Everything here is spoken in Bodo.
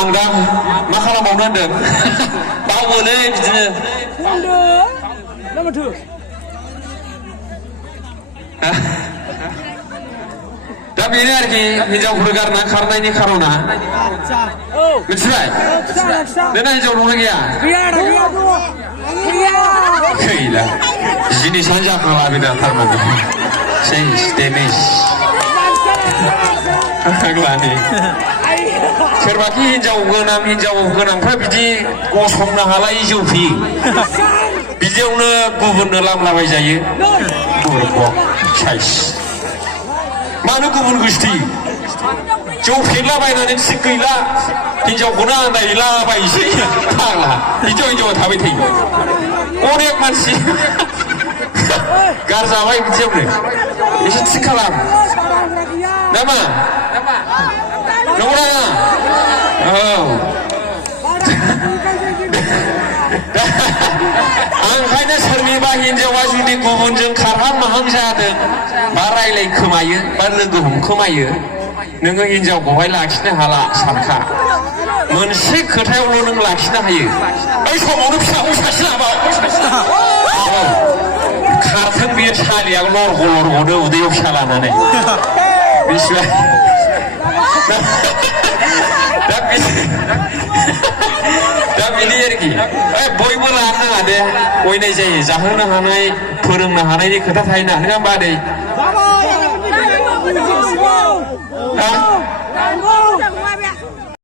आं दा मा खालामबावनो होनदों बावोलै बिदिनो दा बेनो आरोखि हिनजावफोर गारना खारनायनि खार'ना मिथिबाय नोंना हिनजाव दंना गैया गैला जिनिसानो जाखाला बेना थारमाने सेन्स डेमेज फाग्लानि सोरबाखि हिनजाव गोनांफ्रा बिदि गसंनो हालायै जौ फेयो बिदियावनो गुबुननो लामलाबाय जायो साइस मानो गुबुन गोसथि जौ फेरलाबायनानै थिग गैला हिनजावखौनो आन्दायलाबायसै फाग्ला बिदियाव हिनजावा थाबाय थायो अनेक मानसि गारजाबाय बिदियावनो एसे थिग खालाम नामा नंगौना औ ओंखायनो सोरनिबा हिनजावा जुदि गुबुनजों खारहां माहां जादों बा रायलाय खोमायो बा लोगो हमखोमायो नोङो हिनजावखौहाय लाखिनो हाला सानखा मोनसे खोथायावल' नों लाखिनो हायो बै समावनो फिसाखौ सासे लाबाव खारथों बियो सालियाव लरग' लरग'नो उदैयाव फिसा लानानै मिथिबाय दा बेनि आरोखि बयबो लानो नाङा दे अयनाय जायो जाहोनो हानाय फोरोंनो हानायनि खोथा थायोना नङा होमबा आदै